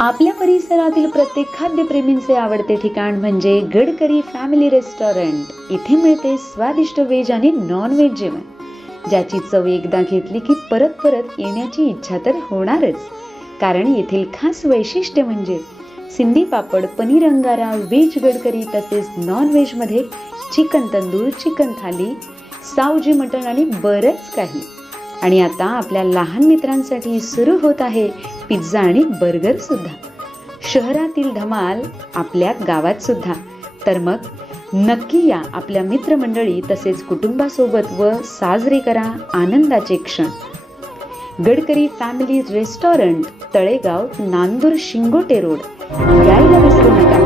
आपल्या परिसरातील प्रत्येक खाद्यप्रेमींचे आवडते ठिकाण म्हणजे गडकरी फॅमिली रेस्टॉरंट। इथे मिळते स्वादिष्ट व्हेज आणि नॉन व्हेज जेवण, ज्याची चव एकदा घेतली की परत परत येण्याची इच्छा तर होणारच। कारण येथील खास वैशिष्ट्य म्हणजे सिंधी पापड, पनीर अंगारा, व्हेज गडकरी तसेच नॉन व्हेज मध्ये चिकन तंदूर, चिकन थाली, सावजी मटण आणि बरंच काही। आणि आता आपल्या लहान मित्रांसाठी सुरू होत आहे पिझ्झा आणि बर्गर सुद्धा। शहरातील धमाल आपल्या गावात सुद्धा। तर मग नक्की या आपल्या मित्रमंडळी तसेच कुटुंबासोबत व साजरे करा आनंदाचे क्षण। Gadkari family restaurant, Talegaon, Nandur, Shingote road. यायला विसरू नका।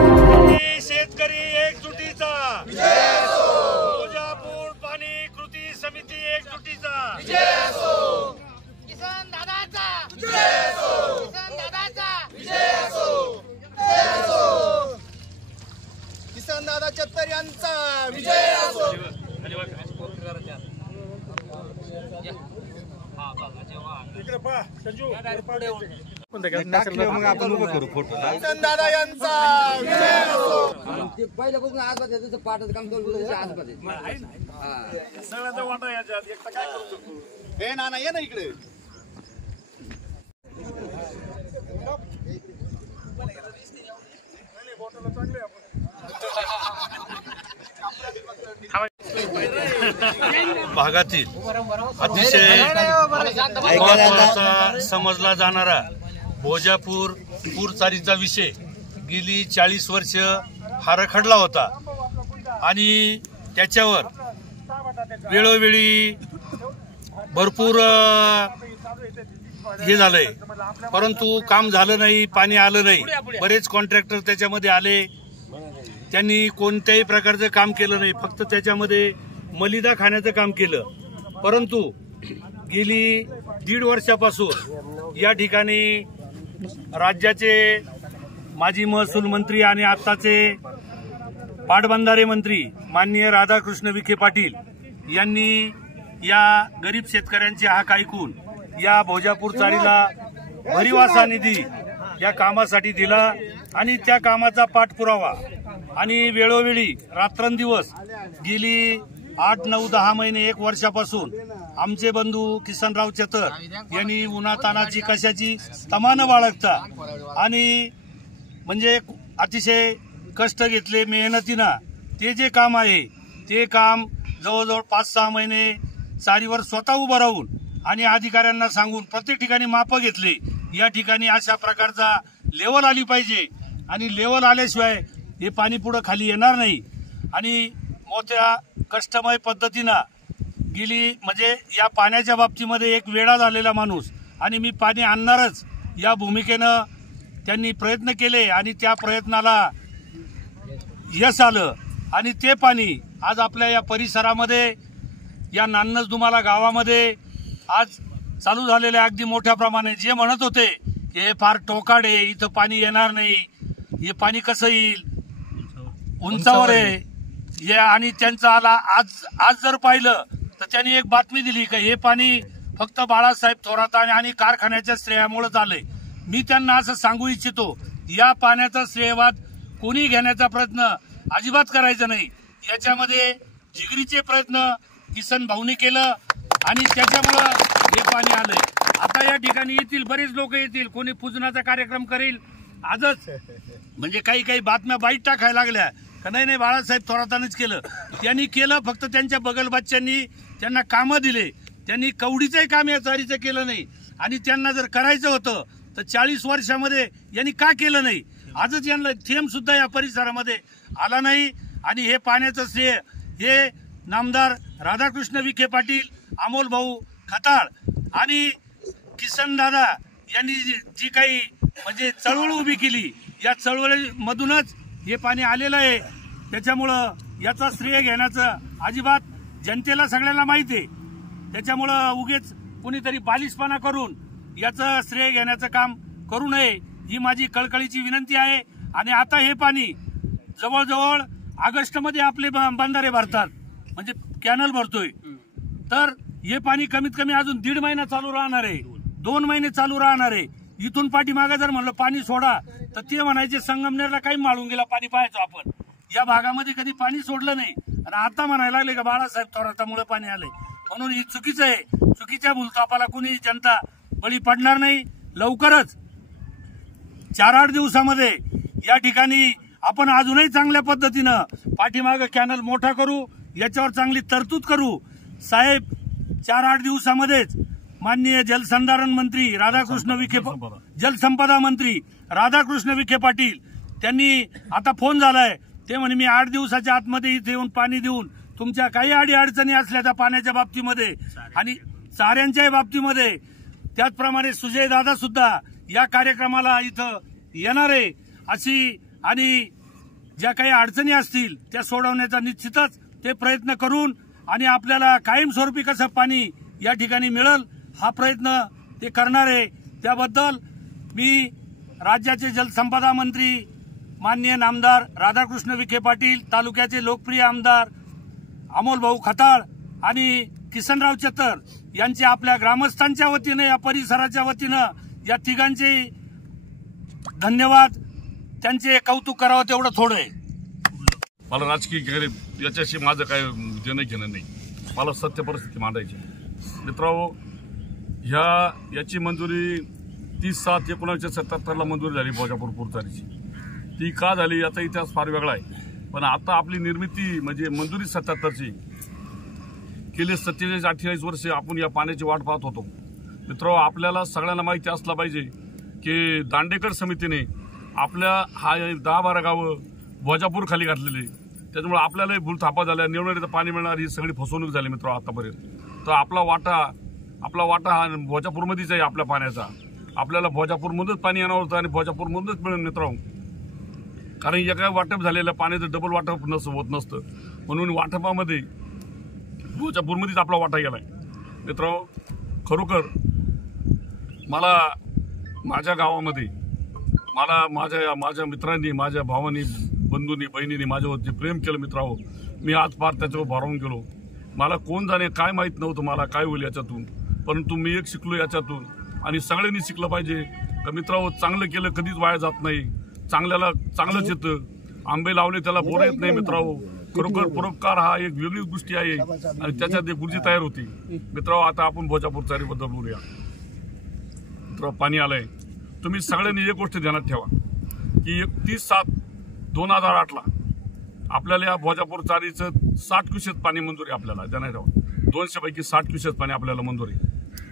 शेतकरी एकजुटीचा विजय असो, तुळजापूर पाणी कृती समिती एकजुटीचा विजय असो, किसन दादाचा विजय असो, किसन दादाचा विजय असो, विजय असो, किसन दादा चत्तर यांचा विजय असो। इकडे पहा संजू, मग आपण उभं करू फोटो। किसन दादा यांचा विजय असो। पहिल्यापासून आजपास पाठाचं काम करून आजपास सगळ्यांचा वाटा याच्यात एकटा काय करू शकतो? हे नाना ये ना इकडे। भागातील अतिशय महत्त्वाचा समजला जाणारा भोजापूर पूरचारीचा विषय गेली 40 वर्ष हा रखडला होता आणि त्याच्यावर वेळोवेळी भरपूर हे झालंय, परंतु काम झालं नाही, पाणी आलं नाही। बरेच कॉन्ट्रॅक्टर त्याच्यामध्ये आले, त्यांनी कोणत्याही प्रकारचं काम केलं नाही, फक्त त्याच्यामध्ये मलिदा खाण्याचं काम केलं। परंतु गेली 1.5 वर्षापासून या ठिकाणी राज्याचे माजी महसूल मंत्री आणि आताचे पाटबंधारे मंत्री माननीय राधाकृष्ण विखे पाटील यांनी या गरीब शेतकऱ्यांची हाक ऐकून या भोजापूर चारीला भरीवासा निधी या कामासाठी दिला आणि त्या कामाचा पाठपुरावा आणि वेळोवेळी रात्रंदिवस गेली 8, 9, 10 महिने 1 वर्षापासून आमचे बंधू किसनराव चतर यांनी उन्हातानाची कशाची तमा न बाळगता आणि म्हणजे अतिशय कष्ट घेतले, मेहनतीनं ते जे काम आहे ते काम जवळजवळ 5-6 महिने सारीवर स्वतः उभं राहून आणि अधिकाऱ्यांना सांगून प्रत्येक ठिकाणी माप घेतले। या ठिकाणी अशा प्रकारचा लेवल आली पाहिजे आणि लेवल आल्याशिवाय हे पाणी पुढे खाली येणार नाही आणि मोठ्या कष्टमय पद्धतीनं गेली म्हणजे या पाण्याच्या बाबतीमध्ये एक वेडा झालेला माणूस आणि मी पाणी आणणारच या भूमिकेनं त्यांनी प्रयत्न केले आणि त्या प्रयत्नाला यश आलं आणि ते पाणी आज आपल्या या परिसरामध्ये या नान्नजदुमाला गावामध्ये आज चालू झालेले अगदी मोठ्या प्रमाणे जे म्हणत होते की हे फार टोकाड आहे, इथं पाणी येणार नाही, हे पाणी कसं येईल, उंचावर आहे हे, आणि त्यांचं आला आज जर पाहिलं तर त्यांनी एक बातमी दिली की हे पाणी फक्त बाळासाहेब थोरात आणि कारखान्याच्या श्रेयामुळेच आलंय। मी त्यांना असं सांगू इच्छितो, या पाण्याचा श्रेयवाद कोणी घेण्याचा प्रयत्न अजिबात करायचा नाही। याच्यामध्ये जिगरीचे प्रयत्न किसन भाऊनी केलं आणि त्याच्यामुळं हे पाणी आलंय। आता या ठिकाणी येतील बरेच लोक येतील, कोणी पूजनाचा कार्यक्रम करेल आजच, म्हणजे काही बातम्या बाईट टाकायला लागल्या का नाही बाळासाहेब थोरातांनीच केलं, त्यांनी केलं, फक्त त्यांच्या बगलबच्च्यांनी त्यांना कामं दिले, त्यांनी कवडीचंही काम या चारीचं केलं नाही आणि त्यांना जर करायचं होतं तर 40 वर्षामध्ये यांनी का केलं नाही? आजच यांना थेंब सुद्धा या परिसरामध्ये आला नाही आणि हे पाण्याचं श्रेय हे नामदार राधाकृष्ण विखे पाटील, अमोल भाऊ खताळ आणि किसन दादा यांनी जी काही म्हणजे चळवळ उभी केली, या चळवळीमधूनच हे पाणी आलेलं आहे। त्याच्यामुळं याचा श्रेय घेण्याचं अजिबात जनतेला सगळ्यांना माहिती आहे, त्याच्यामुळं उगीच कुणीतरी बालिशपणा करून याचं श्रेय घेण्याचं काम करू नये ही माझी कळकळीची विनंती आहे। आणि आता हे पाणी जवळजवळ ऑगस्टमध्ये आपले बंधारे भरतात, म्हणजे कॅनल भरतोय, तर हे पाणी कमीत कमी अजून 1.5 महिना चालू राहणार आहे, 2 महिने चालू राहणार आहे। इथून पाठीमागे जर म्हणलं पाणी सोडा तर ते म्हणायचे संगमनेरला काही माळून गेला पाणी पाहायचो आपण. या भागामध्ये कधी पाणी सोडलं नाही आणि आता म्हणायला लागले का बाळासाहेब थोरातामुळे पाणी आलंय. म्हणून ही चुकीचं आहे. चुकीच्या भूलथापाला कुणी जनता बळी पडणार नाही. लवकरच 4-8 दिवसामध्ये या ठिकाणी आपण अजूनही चांगल्या पद्धतीनं पाठीमागे कॅनल मोठा करू, याच्यावर चांगली तरतूद करू. साहेब 4-8 दिवसामध्येच माननीय जलसंधारण मंत्री राधाकृष्ण विखे, जलसंपदा मंत्री राधाकृष्ण विखे पाटील त्यांनी आता फोन झालाय. ते म्हणे मी 8 दिवसाच्या आतमध्ये इथे येऊन पाणी देऊन तुमच्या काही अडीअडचणी असल्या त्या पाण्याच्या बाबतीमध्ये आणि चाऱ्यांच्याही बाबतीमध्ये, त्याचप्रमाणे सुजय दादा सुद्धा या कार्यक्रमाला इथं येणार आहे अशी, आणि ज्या काही अडचणी असतील त्या सोडवण्याचा निश्चितच ते प्रयत्न करून आणि आपल्याला कायमस्वरूपी कसं पाणी या ठिकाणी मिळेल हा प्रयत्न ते करणार आहे. त्याबद्दल मी राज्याचे जलसंपदा मंत्री माननीय नामदार राधाकृष्ण विखे पाटील, तालुक्याचे लोकप्रिय आमदार अमोल भाऊ खताळ आणि किसनराव चतर यांचे आपल्या ग्रामस्थांच्या वतीने, या परिसराच्या वतीनं या तिघांचे धन्यवाद. त्यांचे कौतुक करावं तेवढं थोडं आहे. मला राजकीय याच्याशी माझं काय देणं घेणं नाही. मला सत्य परिस्थिती मांडायची. मित्रांनो, याची मंजुरी 30/7/1977 मंजुरी झाली भोजापूर पुरचारीची. ती का झाली याचा इतिहास फार वेगळा आहे. पण आता आपली निर्मिती म्हणजे मंजुरी 77ची गेले 47-48 वर्ष आपण या पाण्याची वाट पाहत होतो. मित्रांनो, आपल्याला सगळ्यांना माहिती असलं पाहिजे की दांडेकर समितीने आपल्या हा 10-12 गावं भोजापूर खाली घातलेली. त्याच्यामुळे आपल्यालाही भूलथापा झाल्या. निवडणुकीचं पाणी मिळणार ही सगळी फसवणूक झाली मित्रांनो आतापर्यंत. तर आपला वाटा हा भोजापूरमध्येच आहे आपल्या पाण्याचा. आपल्याला भोजापूरमधूनच पाणी येणार होतं आणि भोजापूरमधूनच मिळेल मित्रांनो. कारण एका वाटप झालेलं पाण्याचं डबल वाटप होत नसतं. म्हणून वाटपामध्ये भोजापूरमध्येच आपला वाटा गेलाय. मित्रांनो, खरोखर मला माझ्या गावामध्ये माझ्या मित्रांनी, माझ्या भावांनी, बंधूंनी, बहिणींनी माझ्यावर जे प्रेम केलं मित्रांनो, मी आज पार त्याच्यावर भारावून गेलो. मला कोण जाणे काय माहीत नव्हतं मला काय होईल याच्यातून. परंतु मी एक शिकलो याच्यातून आणि सगळ्यांनी शिकलं पाहिजे का मित्रांनो, चांगलं केलं कधीच वाया जात नाही. चांगल्याला चांगलंच येतं. आंबे लावले त्याला बोरं येत नाही मित्रांनो. खरोखर परोपकार हा एक वेगळीच गोष्टी आहे आणि त्याच्यात एक गुरुजी तयार होती. मित्रांनो, आता आपण भोजापूर चारीबद्दल बोलूया. मित्रांनो, पाणी आलंय. तुम्ही सगळ्यांनी एक गोष्ट ध्यानात ठेवा की 31/7/2008 आपल्याला या भोजापूर चारीचं 60 क्युसेक पाणी मंजुरी आपल्याला ध्यानात ठेवा. 200 पैकी 60 क्युसेक पाणी आपल्याला मंजुरी.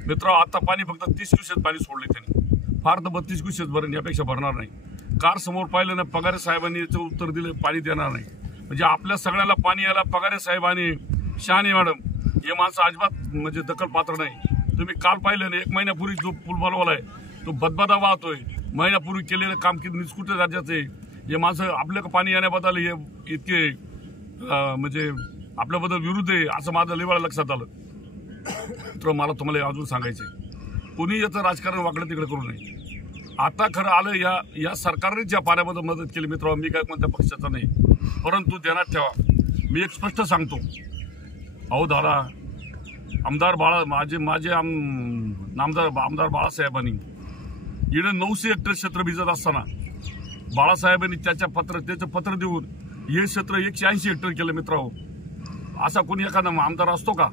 मित्रांनो, आता पाणी फक्त 30 क्युसेक पाणी सोडले त्यांनी. फार तर 32 क्युसेक भरून यापेक्षा भरणार नाही. कार समोर पाहिलं ना, पगारे साहेबांनी याचं उत्तर दिलं पाणी देणार नाही. म्हणजे आपल्या सगळ्याला पाणी यायला पगारे साहेब आणि शहाणे मॅडम हे माणसं अजिबात म्हणजे दखल पात्र नाही. तुम्ही काल पाहिलं ना, 1 महिन्यापूर्वी जो पूल बनवलाय तो बदबदा वाहतोय. महिन्यापूर्वी केलेलं काम किती निष्कुट राज्याचं आहे. हे माणसं आपल्या पाणी येण्याबद्दल हे इतके म्हणजे आपल्याबद्दल विरुद्ध आहे असं माझं लय वेळा लक्षात आलं. तर मला तुम्हाला अजून सांगायचंय, कोणी याचं राजकारण वाकडं तिकडे करू नये. आता खरं आलं या सरकारने ज्या पाण्याबद्दल मदत केली मित्रांनो, मी काय कोणत्या पक्षाचा नाही, परंतु ध्यानात ठेवा, मी एक स्पष्ट सांगतो. अहो दादा, आमदार बाळासाहेबांनी इकडे 900 हेक्टर क्षेत्र भिजत असताना बाळासाहेबांनी त्याचं पत्र देऊन हे क्षेत्र 180 हेक्टर केलं मित्रांनो. असा कोणी एखादा आमदार असतो का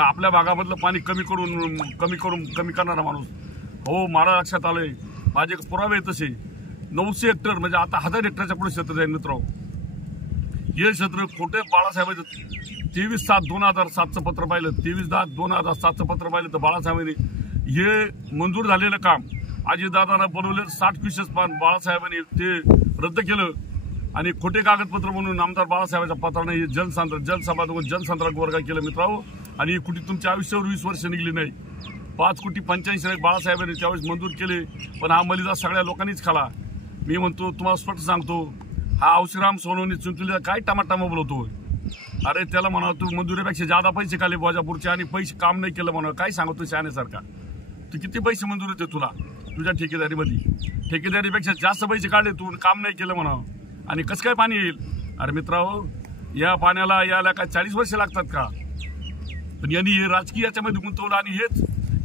आपल्या भागामधलं पाणी कमी करणारा माणूस? हो, मला लक्षात आलंय. माझे पुरावे तसे 900 हेक्टर म्हणजे आता 1000 हेक्टरच्या पुढे क्षेत्र जाईल मित्रांनो. हे क्षेत्र खोटे बाळासाहेबांचं 23/7/2007चं पत्र पाहिलं, 23/10/2007चं पत्र पाहिलं तर बाळासाहेबांनी हे मंजूर झालेलं काम अजितदादांना बनवलेलं 60 क्युसेक पाणी बाळासाहेबांनी ते रद्द केलं आणि खोटे कागदपत्र म्हणून आमदार बाळासाहेबांच्या पत्राने हे जलसंधारण वर्ग केलं मित्रांनो. आणि कुठे तुमच्या आयुष्यावर 20 वर्ष निघली नाही. 5,85,00,000 बाळासाहेबांनी त्यावेळेस मंजूर केले, पण हा मलिदा सगळ्या लोकांनीच खाला. मी म्हणतो, तुम्हाला स्पष्ट सांगतो, हा औशीराम सोनवणे चिंचोलीला काय टमाटामा बोलवतो. अरे त्याला म्हणा तू मंजुरीपेक्षा जादा पैसे खाले भोजापूरचे आणि पैसे काम नाही केलं म्हणा. काय सांगतो शहाण्यासारखा? तू किती पैसे मंजूर होते तुला तुझ्या ठेकेदारीमध्ये? ठेकेदारीपेक्षा जास्त पैसे काढले तू, काम नाही केलं म्हणा. आणि कसं काय पाणी येईल? अरे मित्रांनो, या पाण्याला यायला काय 40 वर्ष लागतात का? पण यांनी हे राजकीय याच्यामध्ये गुंतवलं आणि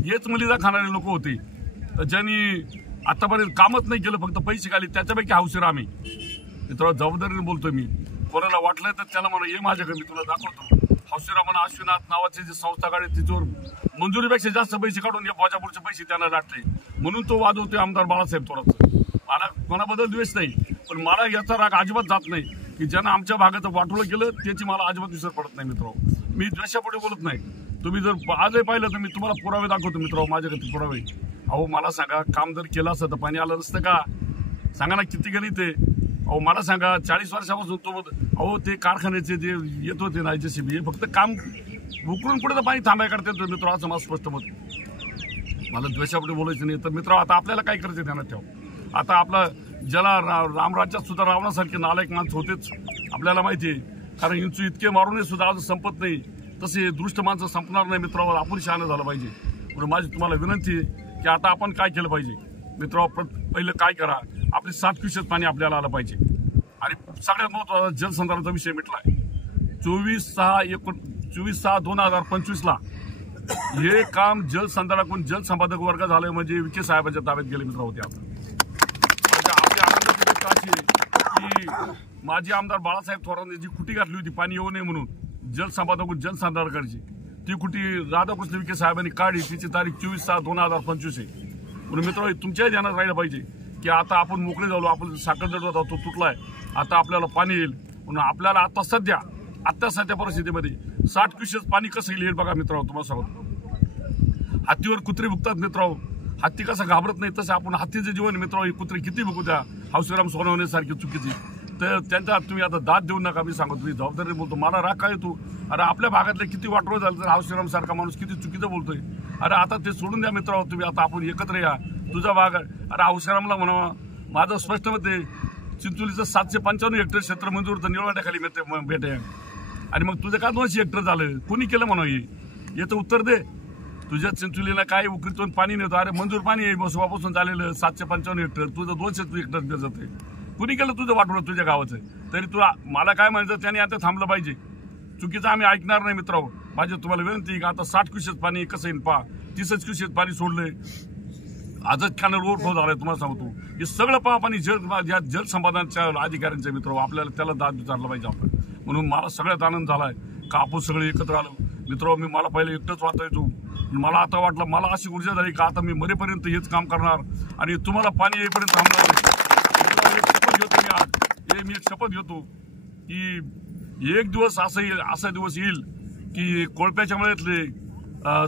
हेच मलिदा खाणारे लोक होते ज्यांनी आतापर्यंत कामच नाही केलं, फक्त पैसे खाली, त्याच्यापैकी हौशीर आम्ही. मित्रांनो, जबाबदारीने बोलतोय मी. कोणाला वाटलं तर त्याला म्हणा ये माझ्याकडे, मी तुला दाखवतो. हौशीरा म्हणा अश्विनाथ नावाचे जे संस्था काढे तिच्यावर मंजुरीपेक्षा जास्त पैसे काढून या भोजापूरचे पैसे त्यांना लाटले, म्हणून तो वाजवतोय आमदार बाळासाहेब थोरात. मला कोणाबद्दल द्वेष नाही, पण मला याचा राग अजिबात जात नाही की ज्यांना आमच्या भागात वाटोळं केलं त्याची मला अजिबात विसर पडत नाही. मित्रांनो, मी द्वेषापुढे बोलत नाही. तुम्ही जर आजही पाहिलं तर मी तुम्हाला पुरावे दाखवतो. मित्रांनो, माझ्याकडे पुरावे. अहो मला सांगा, काम जर केलं असतं तर पाणी आलं नसतं का? सांगा ना, किती गेली ते? अहो मला सांगा, 40 वर्षापासून तो अहो ते कारखान्याचे जे येत होते ना JCB, हे फक्त काम उकळून पुढे तर पाणी थांबाय काढते. मित्र, असं मला स्पष्ट मत. मला द्वेषापुढे बोलायचं नाही. तर मित्र, आता आपल्याला काय करायचं ध्यानात ठेव. आता आपला ज्याला रामराज्यात सुद्धा रावणासारखे नालायक माणसं होतेच आपल्याला माहिती आहे, कारण इंचू इतके मारूनही सुद्धा अजून संपत नाही, तसे दृष्ट माणसं संपणार नाही. मित्रांवर आपण शहाणं झालं पाहिजे. म्हणून माझी तुम्हाला विनंती आहे की आता आपण काय केलं पाहिजे. मित्रांनो, पहिलं काय करा, आपले 7 क्युसेक पाणी आपल्याला आलं पाहिजे. आणि सगळ्यात महत्वाचा जलसंधारणाचा विषय मिटलाय. 24/6/2025 हे काम जलसंधारणाकडून जलसंपादक वर्ग झालं म्हणजे विखे साहेबांच्या ताब्यात गेले. मित्र होते आता आपल्या आनंदाची गोष्ट अशी की माजी आमदार बाळासाहेब थोरांनी जी खुटी घातली होती पाणी येऊ नये म्हणून जलसंपादक जलसंधारणाची, ती खुटी राधाकृष्ण विखे साहेबांनी काढली. तिची तारीख 24/6/2025 आहे. म्हणून मित्र, तुमच्याही ध्यानात राहिलं पाहिजे की आता आपण मोकळे झालो. आपण साखर होता तो तुटलाय, आता आपल्याला पाणी येईल. म्हणून आपल्याला आता सध्या परिस्थितीमध्ये 60 क्युसेक पाणी कसं येईल बघा. मित्रांनो, तुम्हाला सांगतो, हत्तीवर कुत्रे भुकतात. मित्रांनो, हत्ती कसं घाबरत नाही तसं आपण हत्तीचं जीवन. मित्रांनो, कुत्रे किती भुकू द्या, हौशीराम सोनवणे सारखी चुकीची, तर त्यांचा तुम्ही आता दाद देऊ नका. मी सांगतो, तुम्ही जबाबदारी बोलतो. मला राग काय येतो, अरे आपल्या भागातले किती वाटोळ झालं तर हौशीराम सारखा माणूस किती चुकीचं बोलतोय. अरे आता ते सोडून द्या मित्रांनो, तुम्ही आता आपण एकत्र या. तुझा भाग, अरे हौशीरामला म्हणावा, माझं स्पष्ट मत आहे, चिंचोलीचं 755 हेक्टर क्षेत्र मंजूर तर निवडण्याखाली भेटे, आणि मग तुझं का 200 हेक्टर झालं, कोणी केलं म्हणावं? याचं उत्तर दे. तुझ्या चिंचोलीला काय उकरीतून पाणी नेतो? अरे मंजूर पाणी आहे बसवापासून झालेलं 755 हेक्टर, तुझं 200 हेक्टर जाते. कुणी केलं तुझं वाटवलं तुझ्या गावाचं? तरी तुला मला काय म्हणायचं, त्याने आता थांबलं पाहिजे. चुकीचं आम्ही ऐकणार नाही. मित्रांनो, माझी तुम्हाला विनंती आहे की आता 60 क्युसेक पाणी कसं येईल पहा. 30 क्युसेक पाणी सोडलंय. आजच कॅनल ओव्हरफ्लो झालाय. तुम्हाला सांगतो, हे सगळं पहा पाणी जलसंपादनाच्या अधिकाऱ्यांचं. मित्र, आपल्याला त्याला दाद विचारला पाहिजे आपण. म्हणून मला सगळ्यात आनंद झालाय का आपण सगळे एकत्र आलो. मित्र, मला पहिले एकटंच वाटायचो, मला आता वाटलं, मला अशी ऊर्जा झाली का आता मी मरेपर्यंत हेच काम करणार आणि तुम्हाला पाणी येईपर्यंत थांबणार. शपथ घेतो मी आज, मी एक शपथ घेतो की एक दिवस असा दिवस येईल की कोळप्याच्या मळ्यातले,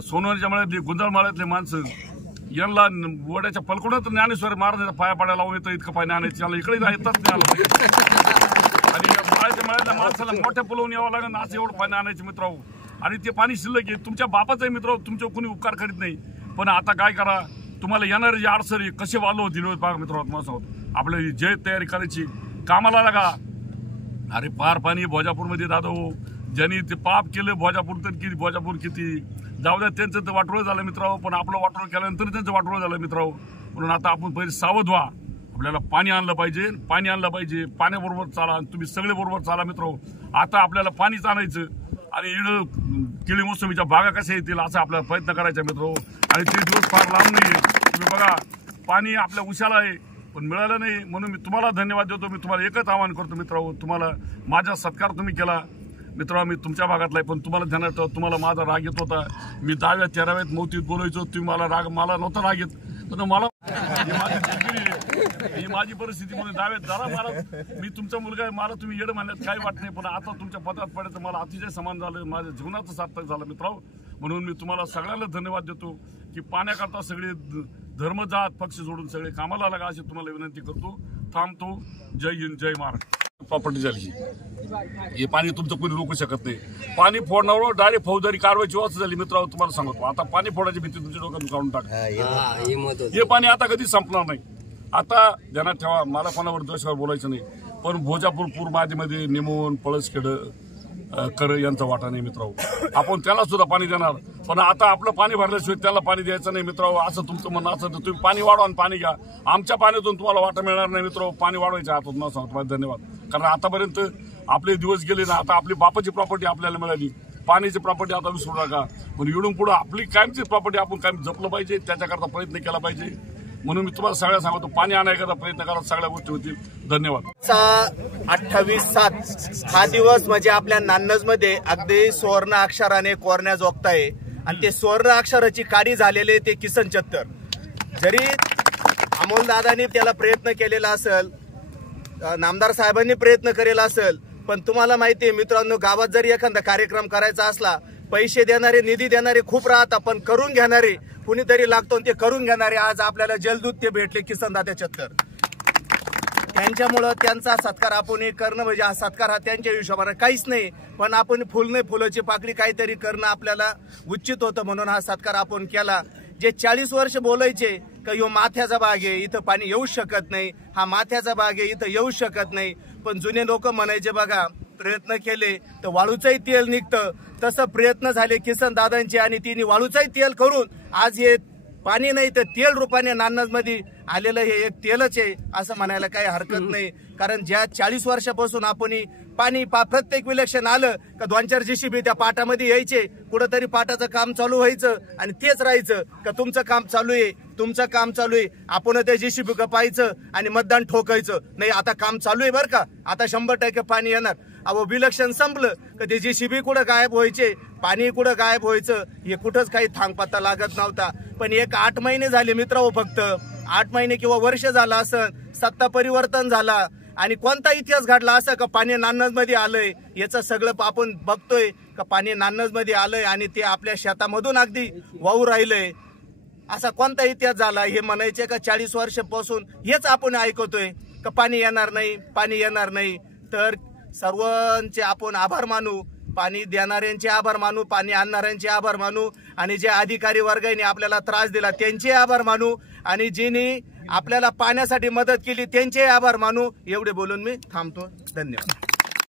सोनवण्याच्या मळ्यातले, गुंजाळ मळ्यातले माणसं यांना वड्याच्या पलकोडात ज्ञानेश्वर महाराजांच्या पाया पाड्या लावून येतं इतकं पाणी आणायचं, याला इकडे येतात नाही आलं पाहिजे. आणि मळ्यातल्या माणसाला मोठ्या पुलवून यावं लागेल असं एवढं पाणी आणायचं. मित्रांनो, आणि ते पाणी शिल्लक आहे, तुमच्या बापाचं आहे. मित्र, तुमच्यावर कोणी उपकार करीत नाही. पण आता काय करा, तुम्हाला येणारे जे अडसरी कसे वालो होतील बघा. मित्रांनो, तुम्हाला सांगतो, आपल्याला जय तयारी करायची, कामाला लागा. अरे पार पाणी भोजापूरमध्ये दादा, ज्यांनी ते पाप केलं भोजापूर, तर किती भोजापूर किती जाऊ द्या, त्यांचं तर वाटोळं झालं मित्रांनो. पण आपलं वाटोळं केल्यानंतर त्यांचं वाटोळं झालं मित्रांनो. म्हणून आता आपण पहिले सावध व्हा. आपल्याला पाणी आणलं पाहिजे. पाण्याबरोबर चाला, तुम्ही सगळे बरोबर चाला मित्रांनो. आता आपल्याला पाणीच आणायचं आणि केळी मोसमीच्या बागा कशा येतील असा आपल्याला प्रयत्न करायचा मित्रांनो. आणि ते दिवस फार लांब नाहीये. तुम्ही बघा, पाणी आपल्या उशाला आहे पण मिळालं नाही. म्हणून मी तुम्हाला धन्यवाद देतो. मी तुम्हाला एकच आवाहन करतो मित्रांनो, तुम्हाला माझा सत्कार तुम्ही केला मित्रांनो. मी तुमच्या भागातला आहे, पण तुम्हाला ध्यानात ठेवा, तुम्हाला माझा राग येत होता. मी 10व्या 13व्यात मौतीत बोलायचो, तुम्ही मला नव्हता राग येत, पण मला ही माझी परिस्थिती म्हणून 10व्यात जरा मला, मी तुमचा मुलगा आहे, मला तुम्ही येडं म्हणण्यात काही वाट नाही. पण आता तुमच्या पदात पडायचं मला अतिशय समान झालं, माझ्या जीवनाचं सार्थक झालं मित्रांनो. म्हणून मी तुम्हाला सगळ्यांना धन्यवाद देतो की पाण्याकरता सगळे धर्म जात पक्ष सोडून सगळे कामाला लागा अशी तुम्हाला विनंती करतो. थांबतो. जय हिंद, जय महाराष्ट्र. प्रॉपर्टी झाली, हे पाणी तुमचं कोणी रोखू शकत नाही. पाणी फोडण्यावर डायरेक्ट फौजदारी कारवाईची व्यवस्था झाली मित्रांनो. तुम्हाला सांगतो, आता पाणी फोडायची भीती तुमच्या डोक्यातून काढून टाका. हे पाणी आता कधी संपणार नाही. आता ध्यानात ठेवा, मला कोणावर द्वेषावर बोलायचं नाही, पण भोजापूर पूर्वमध्ये निमोन, पळसखेड, कर यांचा वाटा नाही मित्रांनो. आपण त्याला सुद्धा पाणी देणार, पण आता आपलं पाणी भरल्याशिवाय त्याला पाणी द्यायचं नाही मित्रांनो. असं तुमचं म्हणणं असं तर तुम्ही पाणी वाढवा आणि पाणी घ्या. आमच्या पाण्यातून तुम्हाला वाटा मिळणार नाही मित्रांनो. पाणी वाढवायचं हातून मला सांगतो. धन्यवाद. कारण आतापर्यंत आपले दिवस गेले ना, आता आपली बापाची प्रॉपर्टी आपल्याला मिळाली, पाण्याची प्रॉपर्टी आता विसरू नका. पण इडून पुढे आपली कायमची प्रॉपर्टी आपण कायम जपलं पाहिजे, त्याच्याकरता प्रयत्न केला पाहिजे. म्हणून मी तुम्हाला सगळ्या सांगतो, पाणी आणायचा प्रयत्न करा, सगळ्या गोष्टी होतील. धन्यवाद. 28/7 हा दिवस म्हणजे आपल्या नान्नजमध्ये अगदी सुवर्ण अक्षराने कोरण्याजोगता आहे आणि ते सुवर्ण अक्षराची काडी झालेले ते किसन चत्तर. जरी अमोल दादांनी त्याला प्रयत्न केलेला असेल, नामदार साहेबांनी प्रयत्न केलेला असेल, पण तुम्हाला माहिती आहे मित्रांनो, गावात जरी एखादा कार्यक्रम करायचा असला, पैसे देणारे, निधी देणारे खूप राहतात, पण करून घेणारे कुणीतरी लागतो. ते करून घेणारे आज आपल्याला जलदूत ते भेटले किसन दादा चत्तर. त्यांच्यामुळं त्यांचा सत्कार आपण करणं म्हणजे हा सत्कार हा त्यांच्या हिशोबाने काहीच नाही, पण आपण फुल नाही फुलाची पाकळी काहीतरी करणं आपल्याला उचित होतं, म्हणून हा सत्कार आपण केला. जे 40 वर्ष बोलायचे का ह्यो माथ्याचा भाग आहे, इथं पाणी येऊ शकत नाही, हा माथ्याचा भाग आहे, इथं येऊ शकत नाही, पण जुने लोक म्हणायचे बघा, प्रयत्न केले तर वाळूचंही तेल निघतं. तसं प्रयत्न झाले किसन दादांचे आणि तिने वाळूचंही तेल करून आज हे पाणी नाही तर तेल रूपाने नान्नजमध्ये आलेलं हे एक तेलच आहे असं म्हणायला काही हरकत नाही. कारण ज्या 40 वर्षापासून आपण पाणी प्रत्येक इलेक्शन आलं का 2-4 JCB त्या पाटामध्ये यायचे, कुठंतरी पाटाचं काम चालू व्हायचं आणि तेच राहायचं का तुमचं काम चालू आहे, तुमचं काम चालू आहे. आपण त्या JCB का पाहायचं आणि मतदान ठोकायचं नाही, आता काम चालू आहे बरं का, आता 100% पाणी येणार. अहो इलेक्शन संपलं का ते JCB कुठं गायब व्हायचे, पाणी कुठं गायब व्हायचं, हे कुठंच काही थांगपत्ता लागत नव्हता. पण 8 महिने झाले मित्रांनो, फक्त 8 महिने किंवा वर्ष झालं असं सत्ता परिवर्तन झाला आणि कोणता इतिहास घडला असं का पाणी नान्नजमध्ये आलंय. याचं सगळं आपण बघतोय का पाणी नान्नजमध्ये आलंय आणि ते आपल्या शेतामधून अगदी वाहू राहिलंय. असा कोणता इतिहास झाला हे म्हणायचे का 40 वर्षापासून हेच आपण ऐकतोय का पाणी येणार नाही, पाणी येणार नाही. तर सर्वांचे आपण आभार मानू, पाणी देणाऱ्यांचे आभार मानू, पाणी आणणाऱ्यांचे आभार मानू आणि जे अधिकारी वर्गाने आपल्याला त्रास दिला त्यांचे आभार मानू आणि जिने आपल्याला पाण्यासाठी मदत केली त्यांचे आभार मानू. एवढे बोलून मी थांबतो. धन्यवाद.